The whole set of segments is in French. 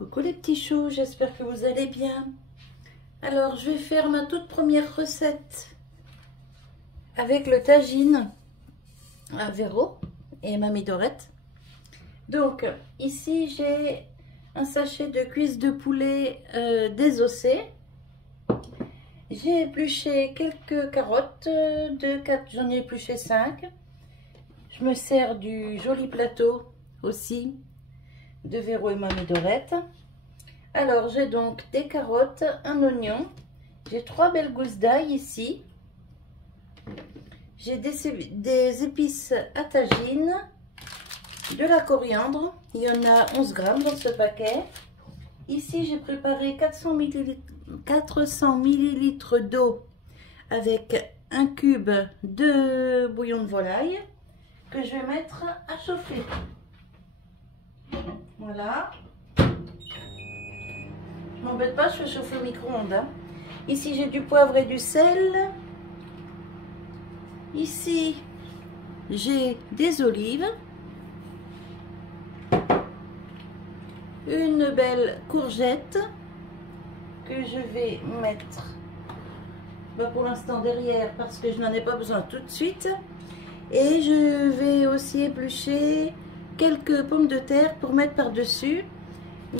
Coucou les petits choux, j'espère que vous allez bien. Alors, je vais faire ma toute première recette avec le tagine à Véro et Mamie Dorette. Donc, ici, j'ai un sachet de cuisses de poulet désossées. J'ai épluché quelques carottes, j'en ai épluché 5. Je me sers du joli plateau aussi de Véro et Mamie Dorette. Alors, j'ai donc des carottes, un oignon, j'ai 3 belles gousses d'ail ici, j'ai des épices à tagine, de la coriandre, il y en a 11 grammes dans ce paquet. Ici, j'ai préparé 400 ml d'eau avec un cube de bouillon de volaille que je vais mettre à chauffer. Voilà. Je m'embête pas, je fais chauffer au micro-ondes. Hein. Ici, j'ai du poivre et du sel. Ici, j'ai des olives. Une belle courgette que je vais mettre pour l'instant derrière parce que je n'en ai pas besoin tout de suite. Et je vais aussi éplucher quelques pommes de terre pour mettre par-dessus.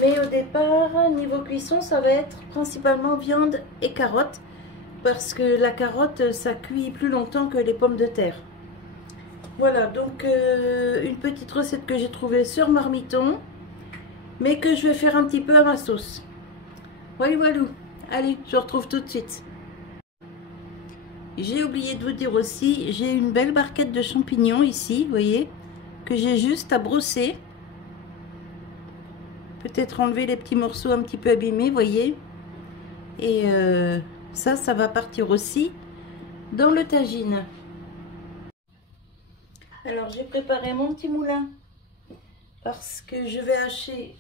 Mais au départ, niveau cuisson, ça va être principalement viande et carottes. Parce que la carotte, ça cuit plus longtemps que les pommes de terre. Voilà, donc une petite recette que j'ai trouvée sur Marmiton. Mais que je vais faire un petit peu à ma sauce. Voilà, voilà. Allez, je retrouve tout de suite. J'ai oublié de vous dire aussi, j'ai une belle barquette de champignons ici, vous voyez, que j'ai juste à brosser. Peut-être enlever les petits morceaux un petit peu abîmés, vous voyez. Et ça va partir aussi dans le tagine. Alors, j'ai préparé mon petit moulin parce que je vais hacher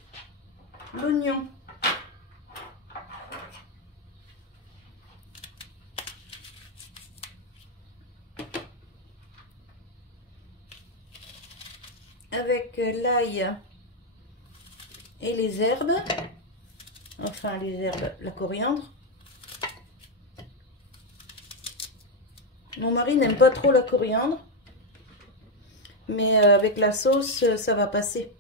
l'oignon. Avec l'ail et les herbes, enfin les herbes, la coriandre. Mon mari n'aime pas trop la coriandre, mais avec la sauce, ça va passer.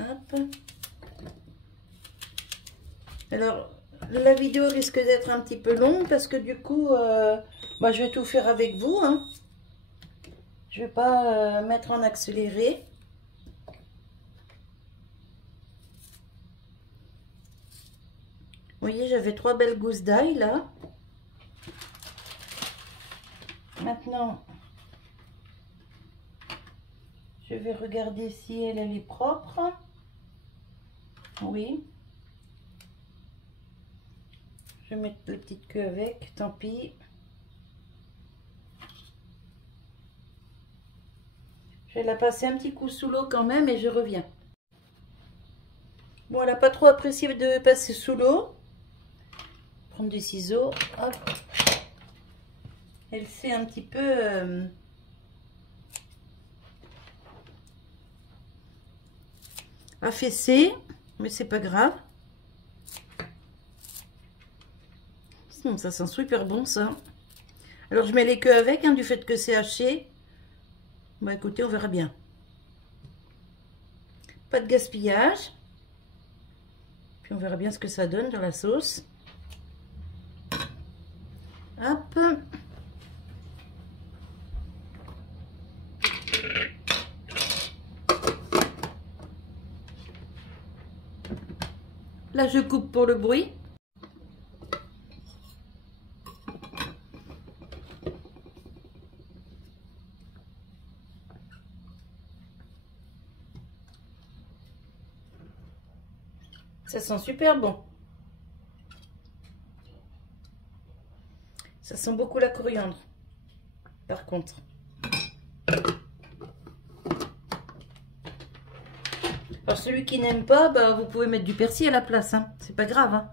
Hop. Alors, la vidéo risque d'être un petit peu longue parce que du coup, je vais tout faire avec vous. Hein. Je ne vais pas mettre en accéléré. Vous voyez, j'avais 3 belles gousses d'ail là. Maintenant, je vais regarder si elle est propre. Oui. Je vais mettre la petite queue avec, tant pis. Je vais la passer un petit coup sous l'eau quand même et je reviens. Bon, elle n'a pas trop apprécié de passer sous l'eau. Prendre des ciseaux. Hop. Elle s'est un petit peu affaissée, mais c'est pas grave. Ça sent super bon ça. Alors je mets les queues avec, hein, du fait que c'est haché. Bon, écoutez, on verra bien. Pas de gaspillage. Puis on verra bien ce que ça donne dans la sauce. Hop. Là, je coupe pour le bruit. Ça sent super bon. Ça sent beaucoup la coriandre, par contre. Alors celui qui n'aime pas, vous pouvez mettre du persil à la place, hein. C'est pas grave. Hein.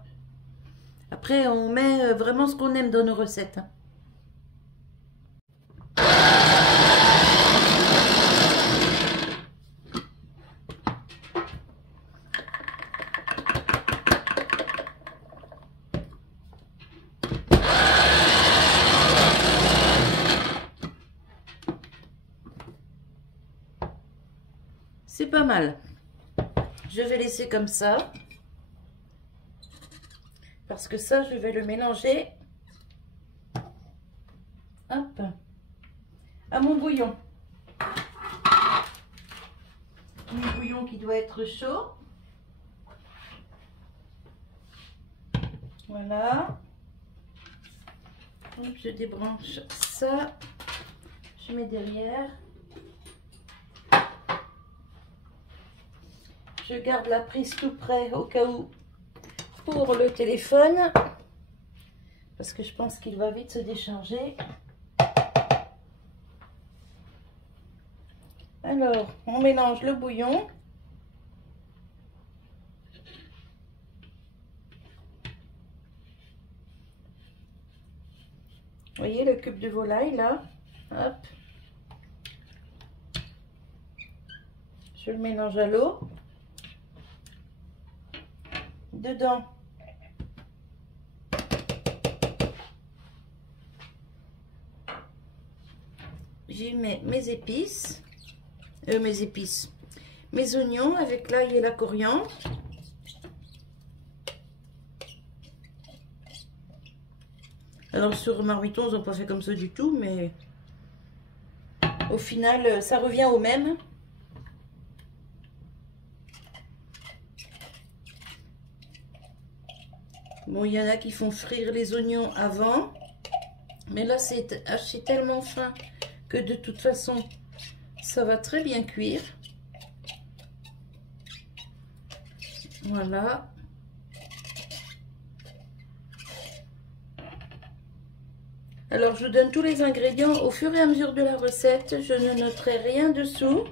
Après, on met vraiment ce qu'on aime dans nos recettes. Hein. C'est pas mal. Je vais laisser comme ça. Parce que ça, je vais le mélanger. Hop. À mon bouillon. Mon bouillon qui doit être chaud. Voilà. Hop, je débranche ça. Je mets derrière. Je garde la prise tout près au cas où pour le téléphone. Parce que je pense qu'il va vite se décharger. Alors, on mélange le bouillon. Vous voyez le cube de volaille là? Hop. Je le mélange à l'eau. Dedans, j'y mets mes épices. Mes oignons avec l'ail et la coriandre. Alors sur Marmiton, ils n'ont pas fait comme ça du tout, mais au final, ça revient au même. Bon, il y en a qui font frire les oignons avant, mais là, c'est haché tellement fin que de toute façon, ça va très bien cuire. Voilà. Alors, je vous donne tous les ingrédients au fur et à mesure de la recette. Je ne noterai rien dessous.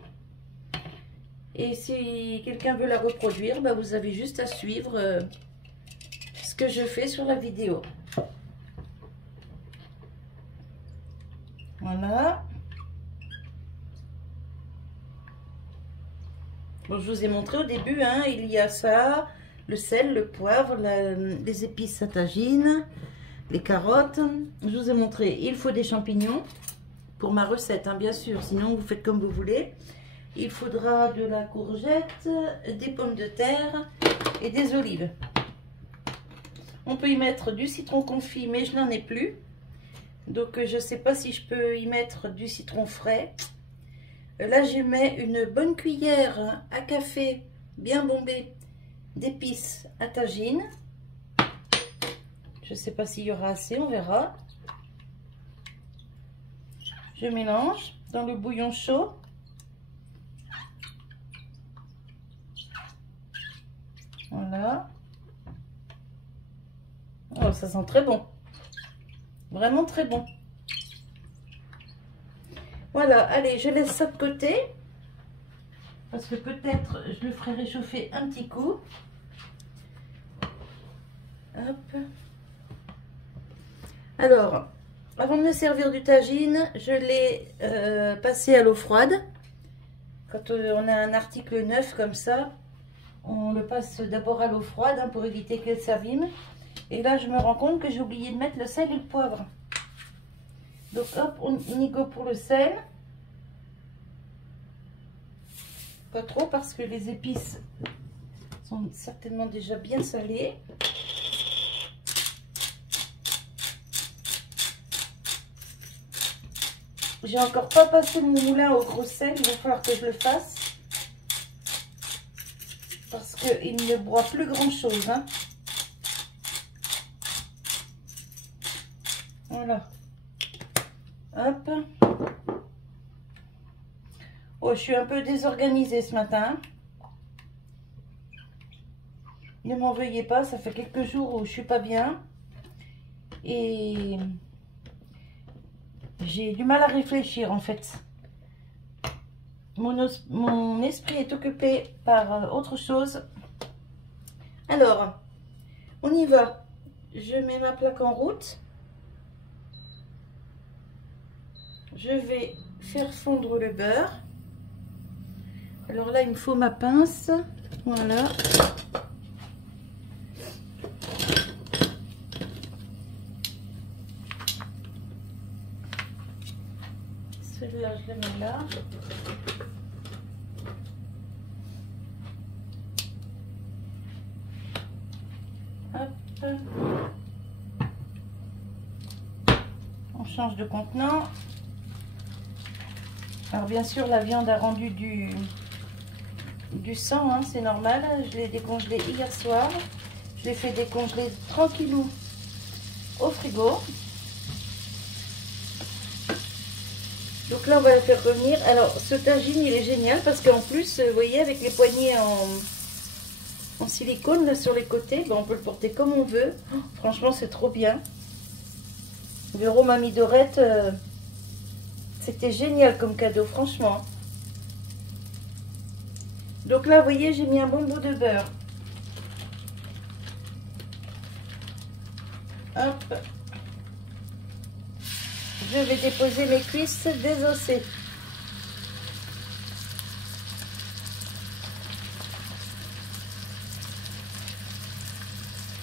Et si quelqu'un veut la reproduire, bah, vous avez juste à suivre ce que je fais sur la vidéo. Voilà. Bon, je vous ai montré au début, hein, il y a ça, le sel, le poivre, les épices à tagine, les carottes. Je vous ai montré, il faut des champignons pour ma recette, hein, bien sûr, sinon vous faites comme vous voulez. Il faudra de la courgette, des pommes de terre et des olives. On peut y mettre du citron confit, mais je n'en ai plus. Donc, je ne sais pas si je peux y mettre du citron frais. Là, je mets une bonne cuillère à café bien bombée d'épices à tagine. Je ne sais pas s'il y aura assez, on verra. Je mélange dans le bouillon chaud. Voilà. Oh, ça sent très bon. Vraiment très bon. Voilà, allez, je laisse ça de côté. Parce que peut-être je le ferai réchauffer un petit coup. Hop. Alors, avant de me servir du tagine, je l'ai passé à l'eau froide. Quand on a un article neuf comme ça, on le passe d'abord à l'eau froide, hein, pour éviter qu'elle s'abîme. Et là, je me rends compte que j'ai oublié de mettre le sel et le poivre. Donc, hop, on y go pour le sel. Pas trop parce que les épices sont certainement déjà bien salées. J'ai encore pas passé mon moulin au gros sel, il va falloir que je le fasse. Parce qu'il ne broie plus grand chose, hein. Voilà. Hop. Oh, je suis un peu désorganisée ce matin. Ne m'en veuillez pas, ça fait quelques jours où je suis pas bien. Et j'ai du mal à réfléchir en fait. Mon esprit est occupé par autre chose. Alors, on y va. Je mets ma plaque en route. Je vais faire fondre le beurre. Alors là, il me faut ma pince. Voilà. Celui-là, je le mets là. On change de contenant. Alors bien sûr la viande a rendu du sang, hein, c'est normal. Je l'ai décongelé hier soir. Je l'ai fait décongeler tranquillou au frigo. Donc là on va la faire revenir. Alors ce tagine il est génial parce qu'en plus vous voyez avec les poignées en silicone là sur les côtés, ben, on peut le porter comme on veut. Oh, franchement c'est trop bien. Véro m'a mis Dorette, c'était génial comme cadeau franchement. Donc là vous voyez j'ai mis un bon bout de beurre. Hop. Je vais déposer mes cuisses désossées.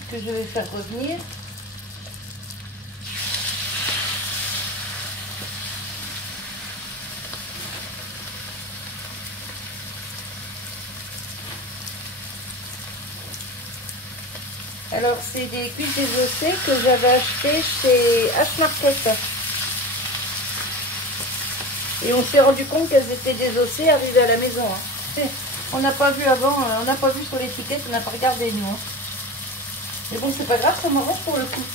Que je vais faire revenir. Alors c'est des cuisses désossées que j'avais achetées chez H-Market. Et on s'est rendu compte qu'elles étaient désossées arrivées à la maison. Hein. On n'a pas vu avant, on n'a pas vu sur l'étiquette, on n'a pas regardé nous. Hein. Mais bon, c'est pas grave, ça m'arrange pour le coup.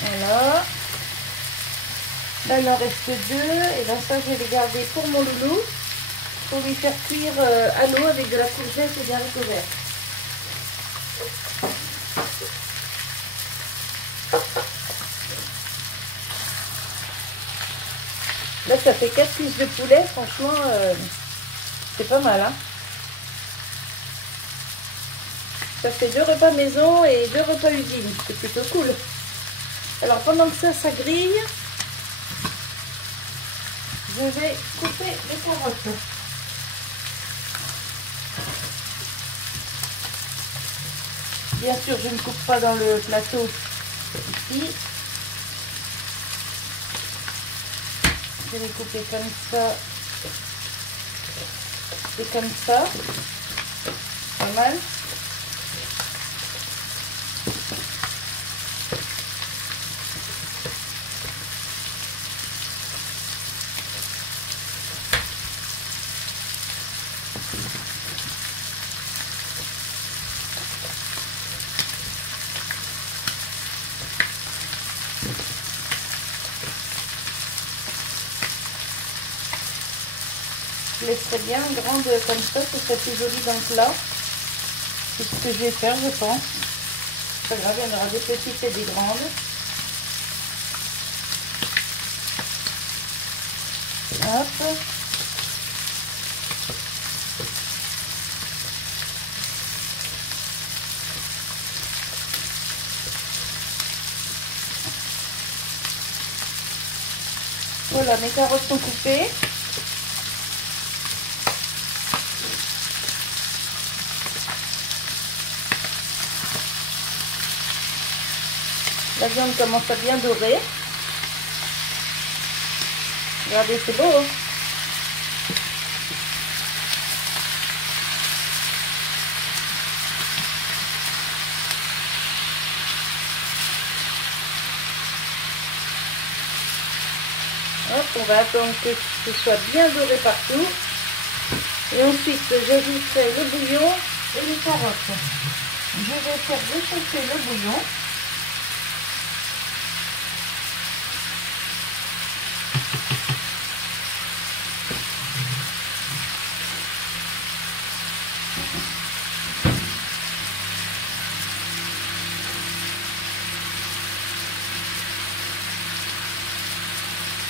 Voilà. Là, il en reste 2. Et là, ça, je vais les garder pour mon loulou. Pour lui faire cuire à l'eau avec de la courgette et des haricots verts. Là, ça fait 4 cuisses de poulet. Franchement, c'est pas mal. Hein. Ça fait 2 repas maison et 2 repas usine. C'est plutôt cool. Alors, pendant que ça grille, je vais couper les carottes. Bien sûr, je ne coupe pas dans le plateau ici. Je vais les couper comme ça et comme ça. Pas mal. Je laisserai bien grande comme ça, ce serait plus joli dans le plat. C'est ce que je vais faire, je pense. C'est pas grave, il y en aura des petites et des grandes. Hop. Voilà, mes carottes sont coupées. La viande commence à bien dorer. Regardez, c'est beau. Hein? Hop, on va attendre que ce soit bien doré partout. Et ensuite, j'ajouterai le bouillon et les carottes. Je vais faire réchauffer le bouillon.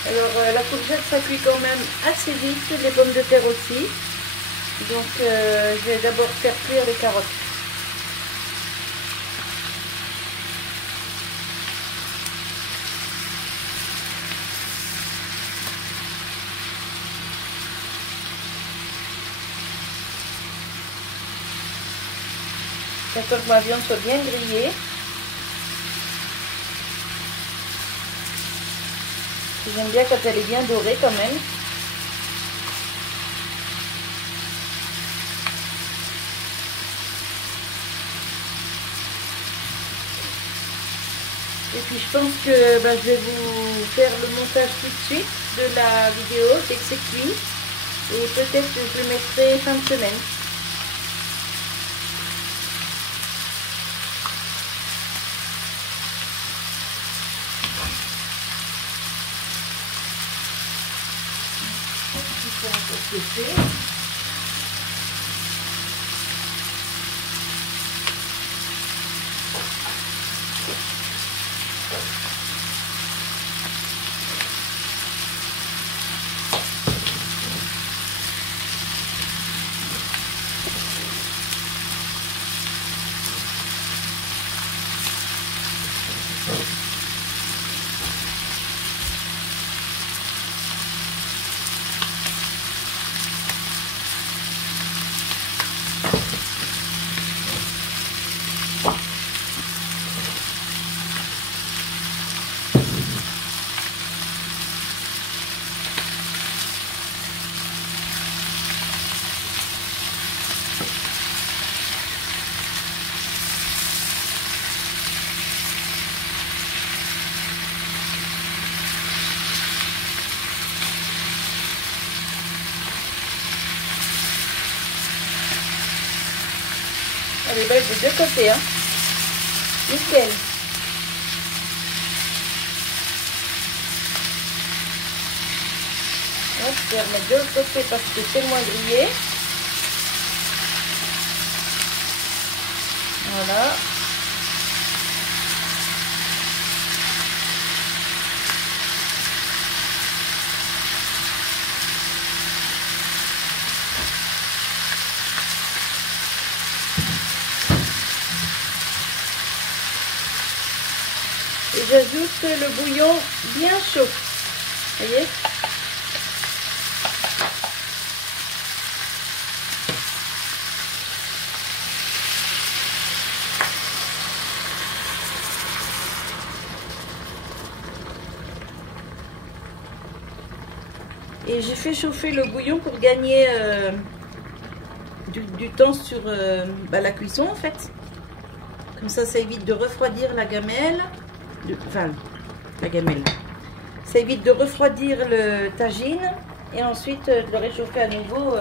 Alors la courgette ça cuit quand même assez vite, les pommes de terre aussi. Donc je vais d'abord faire cuire les carottes. J'attends que ma viande soit bien grillée. J'aime bien quand elle est bien dorée quand même. Et puis je pense que je vais vous faire le montage tout de suite de la vidéo dès que c'est cuit. Et peut-être que je le mettrai fin de semaine. Elle est belle des deux côtés, hein. Nickel. Hop, je vais remettre de l'autre côté parce que c'est moins grillé. Voilà. Et j'ajoute le bouillon bien chaud. Vous voyez? Et j'ai fait chauffer le bouillon pour gagner du temps sur la cuisson en fait. Comme ça évite de refroidir la gamelle. Enfin, la gamelle. Ça évite de refroidir le tagine et ensuite de le réchauffer à nouveau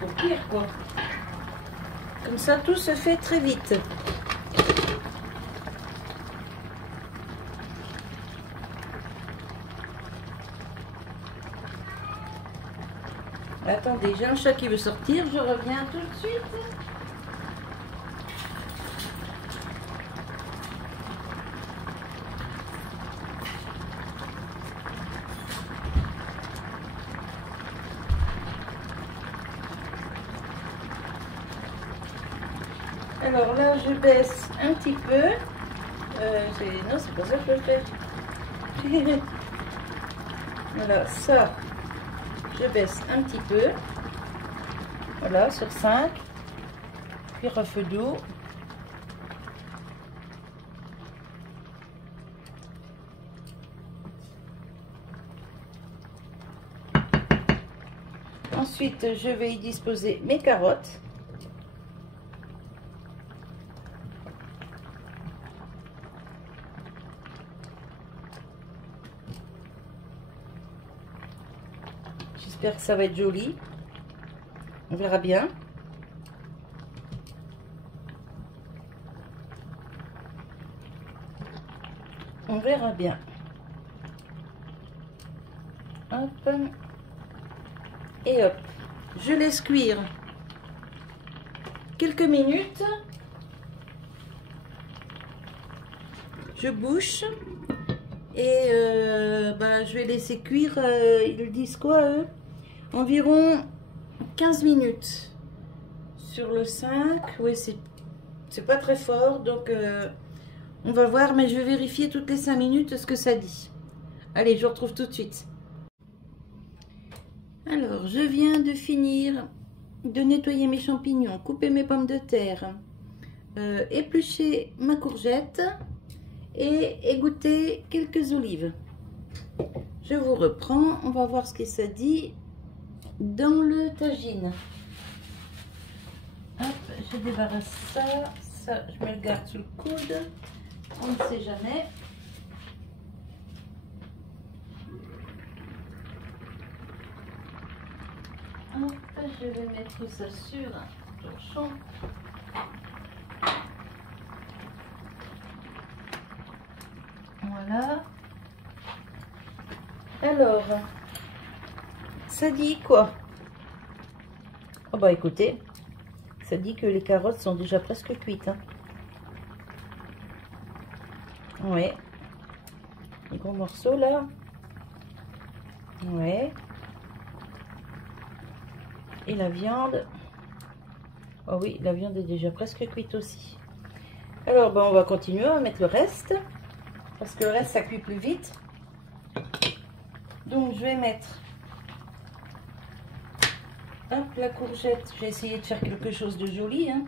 pour cuire quoi. Comme ça tout se fait très vite. Attendez, j'ai un chat qui veut sortir, je reviens tout de suite. Alors là, je baisse un petit peu. Non, c'est pas ça que je fais. Voilà, ça, je baisse un petit peu. Voilà, sur 5. Puis à feu doux. Ensuite, je vais y disposer mes carottes. J'espère que ça va être joli. On verra bien. On verra bien. Hop. Et hop. Je laisse cuire quelques minutes. Je bouche. Et je vais laisser cuire, ils disent quoi eux? Environ 15 minutes sur le 5. Oui, c'est pas très fort, donc on va voir, mais je vais vérifier toutes les 5 minutes ce que ça dit. Allez, je vous retrouve tout de suite. Alors, je viens de finir de nettoyer mes champignons, couper mes pommes de terre, éplucher ma courgette et égoutter quelques olives. Je vous reprends, on va voir ce que ça dit dans le tagine. Hop, je débarrasse ça, je me le garde sous le coude. On ne sait jamais. Hop, je vais mettre ça sur un torchon. Voilà. Alors, ça dit quoi? Oh bah écoutez, ça dit que les carottes sont déjà presque cuites. Hein. Ouais. Les gros morceaux là. Ouais. Et la viande. Oh oui, la viande est déjà presque cuite aussi. Alors, ben, on va continuer à mettre le reste. Parce que le reste, ça cuit plus vite. Donc, je vais mettre... Hop, la courgette. Je vais essayer de faire quelque chose de joli. Hein.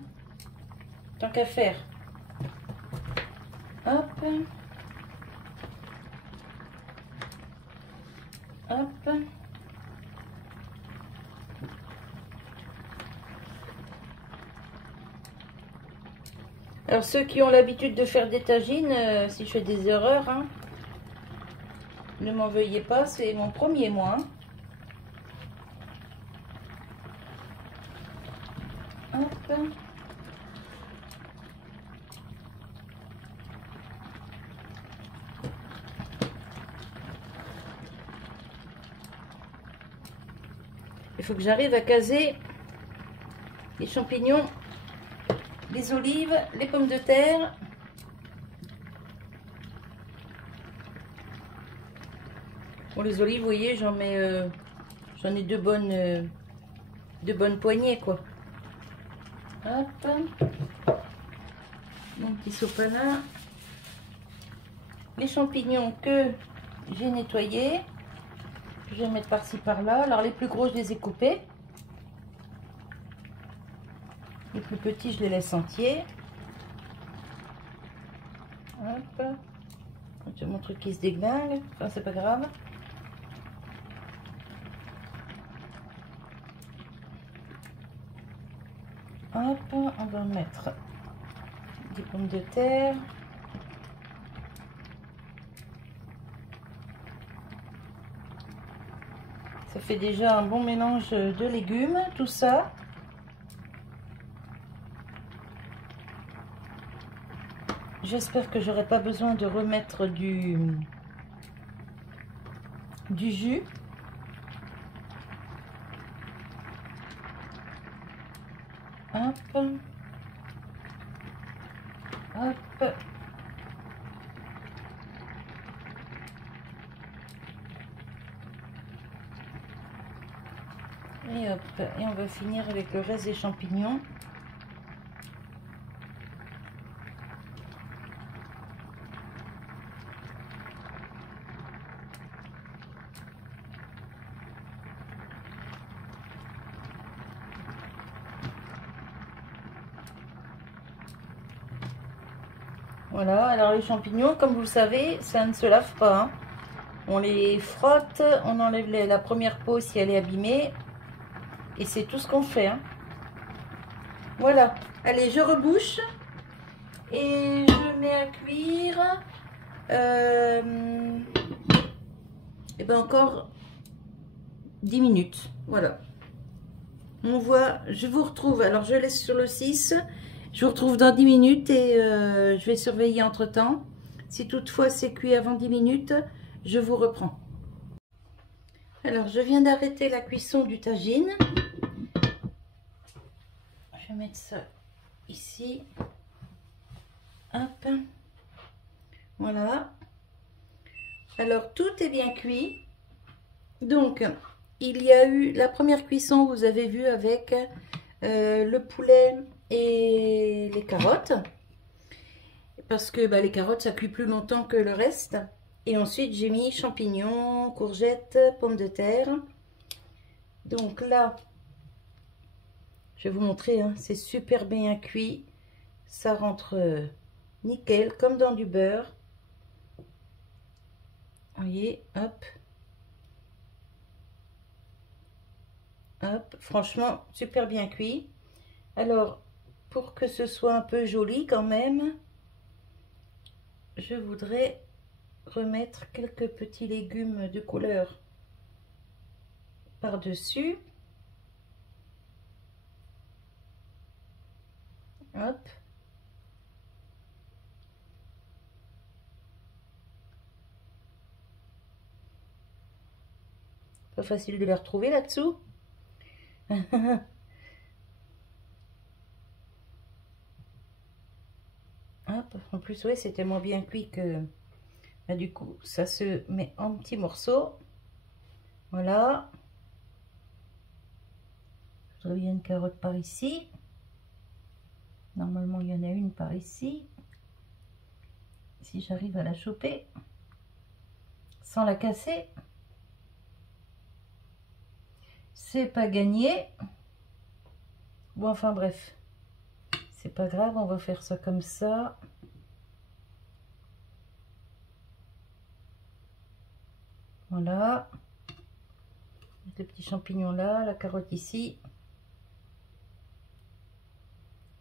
Tant qu'à faire. Hop. Hop. Alors ceux qui ont l'habitude de faire des tagines, si je fais des erreurs, hein, ne m'en veuillez pas, c'est mon premier mois. Hop. Il faut que j'arrive à caser les champignons, les olives, les pommes de terre. Bon, les olives, vous voyez, j'en ai deux bonnes poignées, quoi. Hop. Mon petit sopalin. Les champignons que j'ai nettoyés. Je vais mettre par-ci par-là. Alors les plus gros, je les ai coupés. Les plus petits, je les laisse entiers. Hop. J'ai mon truc qui se déglingue. Enfin, c'est pas grave. Hop, on va mettre des pommes de terre. Ça fait déjà un bon mélange de légumes, tout ça. J'espère que j'aurai pas besoin de remettre du jus. Hop. Hop. Et hop. Et on va finir avec le reste des champignons. Voilà, alors les champignons, comme vous le savez, ça ne se lave pas. Hein. On les frotte, on enlève la première peau si elle est abîmée. Et c'est tout ce qu'on fait. Hein. Voilà, allez, je rebouche. Et je mets à cuire. Et ben encore 10 minutes. Voilà. On voit, je vous retrouve. Alors je laisse sur le 6. Je vous retrouve dans 10 minutes et je vais surveiller entre temps. Si toutefois c'est cuit avant 10 minutes, je vous reprends. Alors je viens d'arrêter la cuisson du tagine. Je vais mettre ça ici. Hop. Voilà. Alors tout est bien cuit. Donc il y a eu la première cuisson, vous avez vu, avec le poulet et les carottes, parce que bah, les carottes ça cuit plus longtemps que le reste. Et ensuite j'ai mis champignons, courgettes, pommes de terre. Donc là je vais vous montrer, hein, c'est super bien cuit, ça rentre nickel comme dans du beurre. Vous voyez, hop hop, franchement super bien cuit. Alors pour que ce soit un peu joli quand même, je voudrais remettre quelques petits légumes de couleur par-dessus. Hop. Pas facile de les retrouver là-dessous. Hop. En plus, ouais, c'est tellement bien cuit que bah, du coup, ça se met en petits morceaux. Voilà. Je voudrais bien une carotte par ici. Normalement, il y en a une par ici. Si j'arrive à la choper sans la casser, c'est pas gagné. Bon, enfin bref, c'est pas grave, on va faire ça comme ça. Voilà. Les petits champignons là, la carotte ici.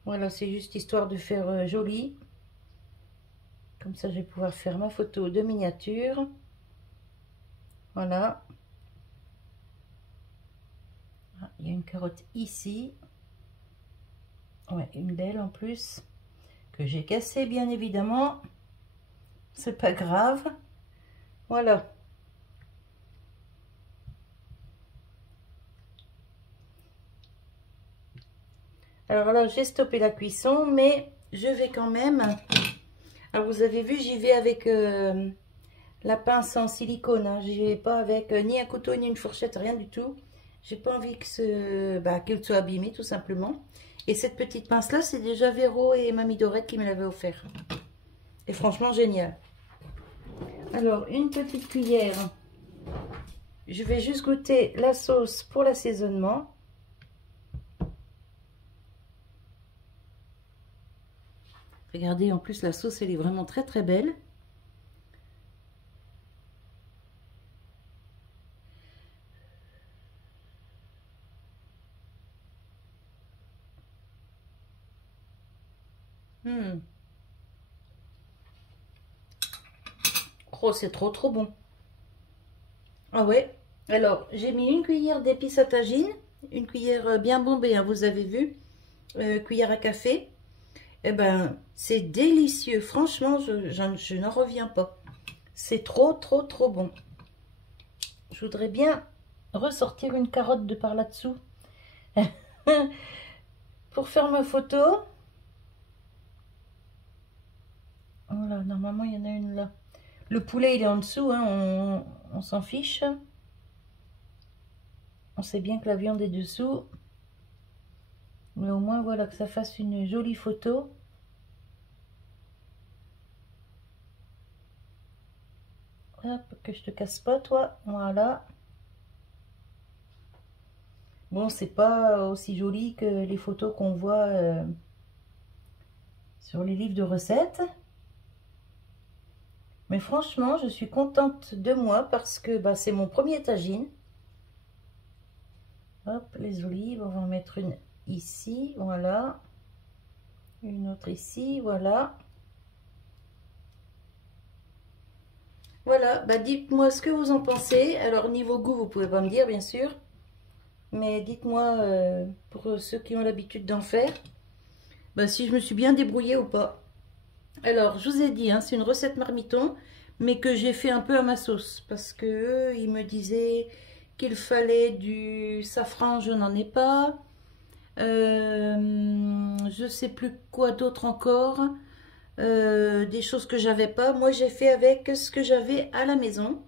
Voilà, c'est juste histoire de faire joli. Comme ça, je vais pouvoir faire ma photo de miniature. Voilà. Ah, il y a une carotte ici. Ouais, une belle en plus. Que j'ai cassée, bien évidemment. C'est pas grave. Voilà. Alors là, j'ai stoppé la cuisson, mais je vais quand même... Alors, vous avez vu, j'y vais avec la pince en silicone. Hein. J'y vais pas avec ni un couteau, ni une fourchette, rien du tout. J'ai pas envie que qu'elle soit abîmée, tout simplement. Et cette petite pince-là, c'est déjà Véro et Mamie Dorette qui me l'avaient offert. Et franchement, génial. Alors, une petite cuillère. Je vais juste goûter la sauce pour l'assaisonnement. Regardez, en plus, la sauce, elle est vraiment très, très belle. Oh, c'est trop, trop bon. Ah ouais. Alors, j'ai mis une cuillère d'épices à tagine. Une cuillère bien bombée, hein, vous avez vu. Cuillère à café. Eh ben, c'est délicieux. Franchement, je n'en reviens pas. C'est trop, trop, trop bon. Je voudrais bien ressortir une carotte de par là-dessous. Pour faire ma photo. Voilà, normalement, il y en a une là. Le poulet, il est en dessous, hein, on s'en fiche. On sait bien que la viande est dessous. Mais au moins, voilà, que ça fasse une jolie photo. Hop, que je te casse pas, toi. Voilà. Bon, c'est pas aussi joli que les photos qu'on voit sur les livres de recettes. Mais franchement, je suis contente de moi parce que bah, c'est mon premier tagine. Hop, les olives, on va en mettre une ici, voilà. Une autre ici, voilà. Voilà, bah dites-moi ce que vous en pensez. Alors, niveau goût, vous pouvez pas me dire, bien sûr. Mais dites-moi, pour ceux qui ont l'habitude d'en faire, bah, si je me suis bien débrouillée ou pas. Alors, je vous ai dit, hein, c'est une recette marmiton, mais que j'ai fait un peu à ma sauce. Parce que eux, ils me disaient qu'il fallait du safran, je n'en ai pas. Je sais plus quoi d'autre encore. Des choses que j'avais pas. Moi, j'ai fait avec ce que j'avais à la maison.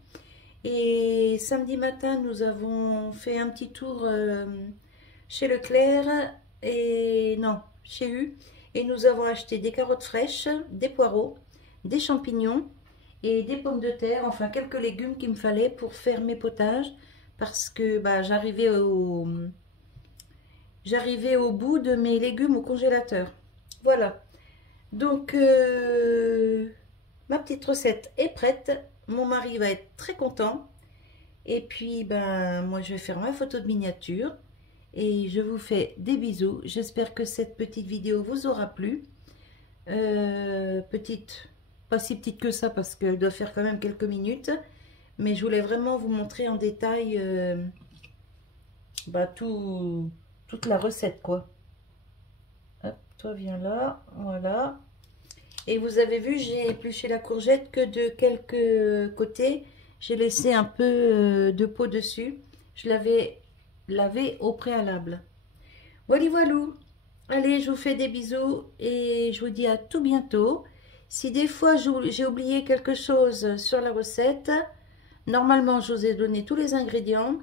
Et samedi matin, nous avons fait un petit tour chez Leclerc et non, chez U. Et nous avons acheté des carottes fraîches, des poireaux, des champignons et des pommes de terre. Enfin, quelques légumes qu'il me fallait pour faire mes potages. Parce que bah, j'arrivais au bout de mes légumes au congélateur. Voilà. Donc, ma petite recette est prête. Mon mari va être très content. Et puis, ben, moi, je vais faire ma photo de miniature. Et je vous fais des bisous. J'espère que cette petite vidéo vous aura plu. Petite, pas si petite que ça parce qu'elle doit faire quand même quelques minutes. Mais je voulais vraiment vous montrer en détail toute la recette, quoi. Hop, toi viens là, voilà. Et vous avez vu, j'ai épluché la courgette que de quelques côtés. J'ai laissé un peu de peau dessus. Je l'avais lavé au préalable. Voilà, voilou. Allez, je vous fais des bisous et je vous dis à tout bientôt. Si des fois j'ai oublié quelque chose sur la recette, normalement je vous ai donné tous les ingrédients,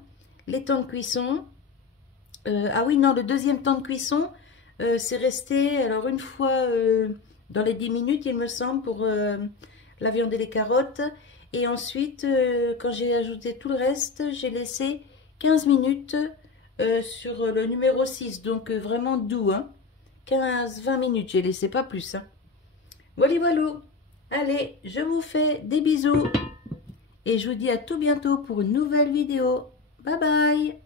les temps de cuisson. Ah oui, non, le deuxième temps de cuisson, c'est resté, alors une fois dans les 10 minutes, il me semble, pour la viande et les carottes. Et ensuite, quand j'ai ajouté tout le reste, j'ai laissé 15 minutes sur le numéro 6. Donc vraiment doux, hein. 15-20 minutes, j'ai laissé pas plus. Hein. Voilà, voilà. Allez, je vous fais des bisous. Et je vous dis à tout bientôt pour une nouvelle vidéo. Bye bye.